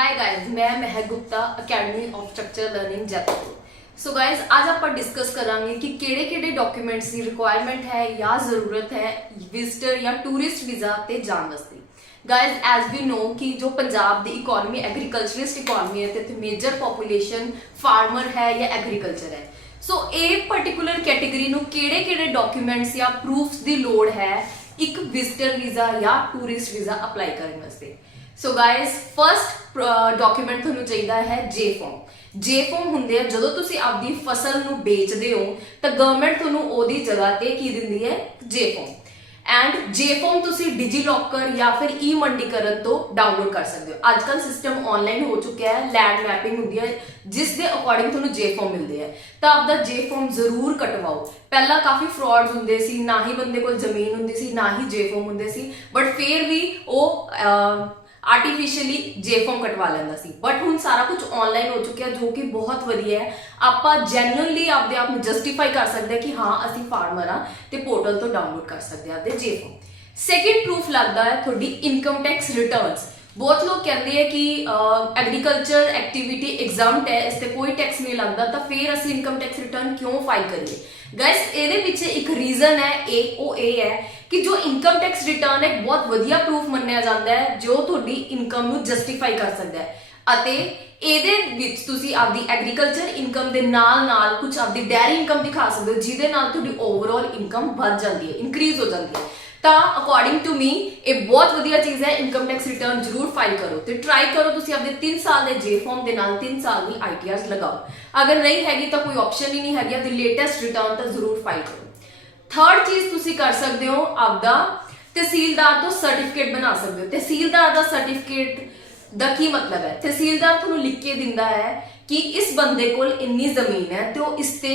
Hi guys, मैं महक Gupta academy of structure learning Jaipur. So guys आज आप डिस्कस करांगे कि केड़े डॉक्यूमेंट्स की रिक्वायरमेंट है या जरूरत है विजिटर या टूरिस्ट वीजा ते जाण वास्ते। गाइज एज वी नो कि जो पंजाब की इकोनॉमी एग्रीकल्चरिस्ट इकोनॉमी है तो मेजर पॉपूलेशन फार्मर है या एग्रीकल्चर है। सो एक पर्टिकुलर कैटेगरी नूं केड़े डॉक्यूमेंट्स या प्रूफ्स की लोड़ है एक विजिटर वीजा या टूरिस्ट वीजा अप्लाई करने वास्ते। सो गाइज फर्स्ट डॉक्यूमेंट तुहानूं चाहिदा है जे फॉर्म। जे फॉर्म हुंदे आ जदों तुसीं आपदी फसल नूं बेचदे हो तां गवर्नमेंट तुहानूं ओहदी जगह ते की दिंदी है जे फॉर्म। एंड जे फॉर्म तुसीं डिजी लॉकर या फिर ई मंडीकरण तो डाउनलोड कर सकते हो। आजकल सिस्टम ऑनलाइन हो चुका है, लैंड मैपिंग होंदी है जिस दे अकॉर्डिंग तुहानूं जे फॉर्म मिलदे है तां आपदा जे फॉर्म जरूर कटवाओ। पहला काफ़ी फ्रॉड्स होंदे सी, ना ही बंदे कोल जमीन हुंदी सी ना ही जे फॉर्म हुंदे सी, बट फिर भी वो आर्टिफिशियली जे फॉर्म कटवा लेंदा सी। बट हुण सारा कुछ ऑनलाइन हो चुका है जो कि बहुत वधिया है। आपां जेन्युइनली आपदे आप नूं जस्टिफाई कर सकते हैं कि हाँ असीं फार्मर हाँ ते पोर्टल तो डाउनलोड कर सकते हैं आपदे जे फॉर्म। सैकेंड प्रूफ लगता है थोड़ी इनकम टैक्स रिटर्न्स। बहुत लोग कहते हैं कि एग्रीकल्चर एक्टिविटी एग्जाम्प्ट है, इस पर कोई टैक्स नहीं लगता, तो फिर असीं इनकम टैक्स रिटर्न क्यों फाइल करिए। गाइस ਇਹਦੇ ਪਿੱਛੇ एक रीजन है, ਉਹ ਇਹ है कि जो इनकम टैक्स रिटर्न एक बहुत वधिया प्रूफ ਮੰਨਿਆ ਜਾਂਦਾ ਹੈ जो ਤੁਹਾਡੀ ਇਨਕਮ ਨੂੰ ਜਸਟੀਫਾਈ ਕਰ ਸਕਦਾ ਹੈ ਅਤੇ ਇਹਦੇ ਵਿੱਚ ਤੁਸੀਂ ਆਪਦੀ ਐਗਰੀਕਲਚਰ ਇਨਕਮ ਦੇ ਨਾਲ ਕੁਝ ਆਪਦੀ ਡੈਰੀ ਇਨਕਮ ਦਿਖਾ ਸਕਦੇ ਹੋ ਜਿਹਦੇ ਨਾਲ ਤੁਹਾਡੀ ਓਵਰਆਲ ਇਨਕਮ ਵੱਧ ਜਾਂਦੀ ਹੈ, ਇਨਕਰੀਜ਼ ਹੋ ਜਾਂਦੀ ਹੈ। ਤਾਂ ਅਕੋਰਡਿੰਗ ਟੂ ਮੀ ਇਹ ਬਹੁਤ ਵਧੀਆ ਚੀਜ਼ ਹੈ। ਇਨਕਮ ਟੈਕਸ ਰਿਟਰਨ ਜ਼ਰੂਰ ਫਾਈਲ ਕਰੋ ਤੇ ਟਰਾਈ ਕਰੋ ਤੁਸੀਂ ਆਪਦੇ 3 ਸਾਲ ਦੇ ਜੇ ਫਾਰਮ ਦੇ ਨਾਲ 3 ਸਾਲ ਦੀ ਆਈਟੀਆਰਸ ਲਗਾਓ। ਅਗਰ ਨਹੀਂ ਹੈਗੀ ਤਾਂ ਕੋਈ ਆਪਸ਼ਨ ਹੀ ਨਹੀਂ ਹੈਗੀ, ਆਪਦੀ ਲੇਟੈਸਟ ਰਿਟਰਨ ਤਾਂ ਜ਼ਰੂਰ ਫਾਈਲ ਕਰੋ। थर्ड चीज तुसी कर सकते हो आपदा तहसीलदार तो सर्टिफिकेट बना सकते हो। तहसीलदार का सर्टिफिकेट का की मतलब है, तहसीलदार तुहानूं लिख के दिंदा है कि इस बंदे कोल इन्नी जमीन है तो इस ते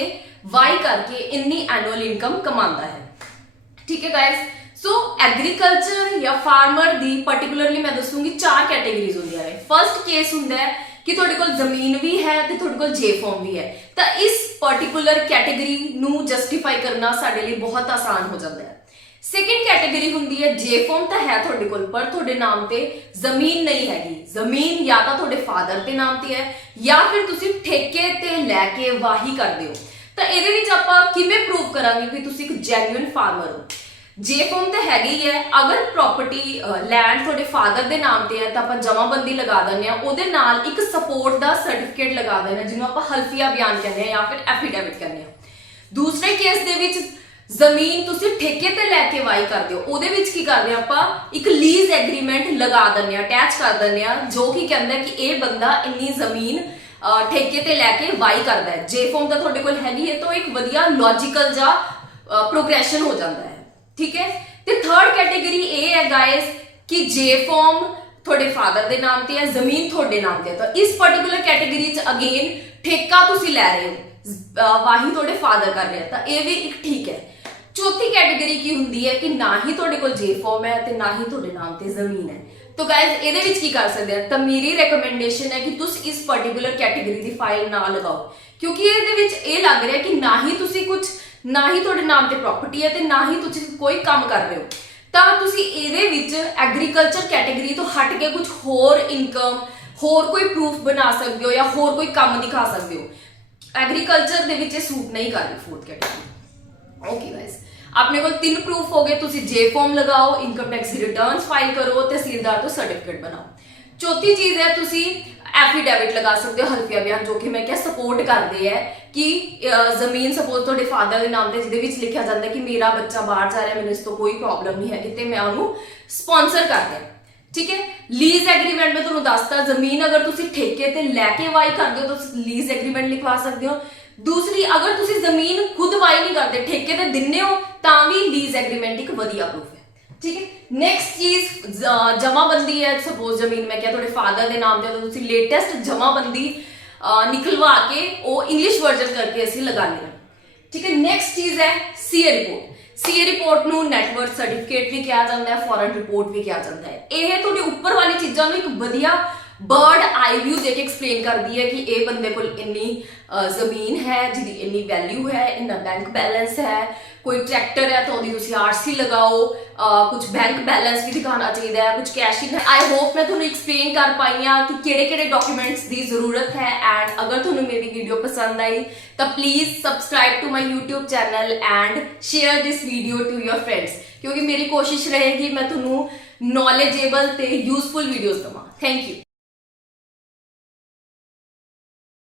वाई करके इन्नी एनुअल इनकम कमांदा है। ठीक है गाइस, सो एग्रीकल्चर या फार्मर दी पर्टिकुलरली मैं दसूंगी 4 कैटेगरीज होंदियां ने। फर्स्ट केस हुंदा है कि तुहाडे कोल जमीन भी है ते तुहाडे कोल जे फॉर्म भी है, तो इस पर्टिकुलर कैटेगरी नूं जस्टिफाई करना साडे लिए बहुत आसान हो जाता है। सैकेंड कैटेगरी हुंदी है जे फॉर्म तो है तुहाडे कोल पर तुहाडे नाम ते जमीन नहीं हैगी। जमीन या तो तुहाडे फादर के नाम ते है या फिर तुसीं ठेके ते लैके वाही करदे हो। तो इहदे विच आपां किवें प्रूव करांगे कि तुसीं एक जेन्युइन फार्मर हो। जे फॉर्म तो हैगी ही है, अगर प्रॉपर्टी लैंड थोड़े फादर के नाम से है तो आप जमाबंदी लगा दें, ਉਹਦੇ ਨਾਲ एक सपोर्ट का सर्टिफिकेट लगा देना जिन्होंने आप हल्फिया बयान कहते हैं या फिर एफिडेविट कहते हैं। दूसरे केस दे विच जमीन तुसी ठेके ते लैके वाई करते हो, ਉਹਦੇ ਵਿੱਚ ਕੀ ਕਰਦੇ ਆ ਆਪਾਂ एक लीज एग्रीमेंट लगा दें, अटैच कर दें जो कि कहता है कि ये बंदा इन्नी जमीन ठेके ते लैके वाई करता है। जे फॉर्म तो थोड़े कोल हैगी है तो एक वधिया लॉजिकल जा प्रोग्रेशन हो जाता है। ठीक है, तो थर्ड कैटेगरी ये है गाइस कि जे फॉर्म थोड़े फादर के नाम से है, जमीन थोड़े नाम से है, तो इस पर्टिकुलर कैटेगरी च अगेन ठेका तुसी लै रहे हो, वाही थोड़े फादर कर रहे हैं, तो ये भी एक ठीक है। चौथी कैटेगरी की हुंदी है कि ना ही थोड़े कोल जे फॉर्म है ते ना ही थोड़े नाम से जमीन है। तो गाइस ਇਹਦੇ ਵਿੱਚ ਕੀ कर सकते हैं, तो मेरी रिकमेंडेशन है कि तुस इस पर्टिकुलर कैटेगरी की फाइल ना लगाओ, क्योंकि ਇਹਦੇ ਵਿੱਚ ਇਹ ਲੱਗ ਰਿਹਾ कि ना ही तुसी कुछ ना ही तुहाडे नाम ते प्रॉपर्टी है ते ना ही तुसी कोई काम कर रहे हो, तां तुसी ਇਹਦੇ ਵਿੱਚ एग्रीकल्चर कैटेगरी तो हट के कुछ होर इनकम होर कोई प्रूफ बना सकते हो या होर कोई काम दिखा सकते हो। एग्रीकल्चर दे विच सूट नहीं कर रही फोर्थ कैटेगरी। ओके गाइस, अपने को 3 प्रूफ हो गए, तुसी जे फॉर्म लगाओ, इनकम टैक्स रिटर्न्स फाइल करो, तहसीलदार तो सर्टिफिकेट बनाओ। चौथी चीज है तुसी एफिडेविट लगा सकते हो, हल्फिया बयान, जो कि मैं क्या सपोर्ट करते हैं कि जमीन सपोज थोड़े फादर के नाम से जिहदे लिखा जाता है कि मेरा बच्चा बाहर जा रहा है, मैंने इस तो कोई प्रॉब्लम नहीं है कि मैं उन्होंने स्पॉन्सर कर दिया। ठीक है, लीज एग्रीमेंट में तुहानूं दसता जमीन अगर तुसी ठेके ते लैके वाई करदे हो तो लीज एग्रीमेंट लिखवा सकते हो। दूसरी अगर तुसी जमीन खुद वाई नहीं करते ठेके ते दिन्ने हो तां भी लीज एग्रीमेंट एक वधिया प्रूफ है। ठीक है, नेक्स्ट चीज जमाबंदी है। सपोज जमीन मैं क्या थोड़े फादर के नाम से तो तुसी लेटेस्ट जमाबंदी निकलवा के वो इंग्लिश वर्जन करके असीं लगाने हैं। ठीक है, नेक्स्ट चीज है सीए रिपोर्ट। सीए रिपोर्ट नूं नेटवर्क सर्टिफिकेट भी कहा जाता है, फॉरन रिपोर्ट भी कहा जाता है। यह थोड़ी उपर वाली चीज़ों एक वधिया ਬਰਡ ਆਈ ਵਿਊ ਦੇ ਕੇ ਐਕਸਪਲੇਨ ਕਰਦੀ ਹੈ ਕਿ ਇਹ ਬੰਦੇ ਕੋਲ ਇੰਨੀ ਜ਼ਮੀਨ ਹੈ ਜਿਹਦੀ ਇੰਨੀ ਵੈਲਿਊ ਹੈ, ਇੰਨਾ ਬੈਂਕ ਬੈਲੈਂਸ ਹੈ, ਕੋਈ ਟਰੈਕਟਰ ਹੈ ਤਾਂ ਉਹਦੀ ਤੁਸੀਂ ਆਰਸੀ ਲਗਾਓ, ਕੁਝ ਬੈਂਕ ਬੈਲੈਂਸ ਵੀ ਦਿਖਾਉਣਾ ਚਾਹੀਦਾ ਹੈ, ਕੁਝ ਕੈਸ਼ ਇਨ। ਆਈ ਹੋਪ ਮੈਂ ਤੁਹਾਨੂੰ ਐਕਸਪਲੇਨ ਕਰ ਪਾਈ ਹਾਂ ਕਿ ਕਿਹੜੇ ਡਾਕੂਮੈਂਟਸ ਦੀ ਜ਼ਰੂਰਤ ਹੈ। ਐਂਡ ਅਗਰ ਤੁਹਾਨੂੰ ਮੇਰੀ ਵੀਡੀਓ ਪਸੰਦ ਆਈ ਤਾਂ please subscribe to my YouTube channel and share this video to your friends, ਕਿਉਂਕਿ ਮੇਰੀ ਕੋਸ਼ਿਸ਼ ਰਹੇਗੀ ਮੈਂ ਤੁਹਾਨੂੰ ਨੌਲੇਜੇਬਲ ਤੇ ਯੂਜ਼ਫੁਲ ਵੀਡੀਓਜ਼ ਦਵਾਂ। Thank you.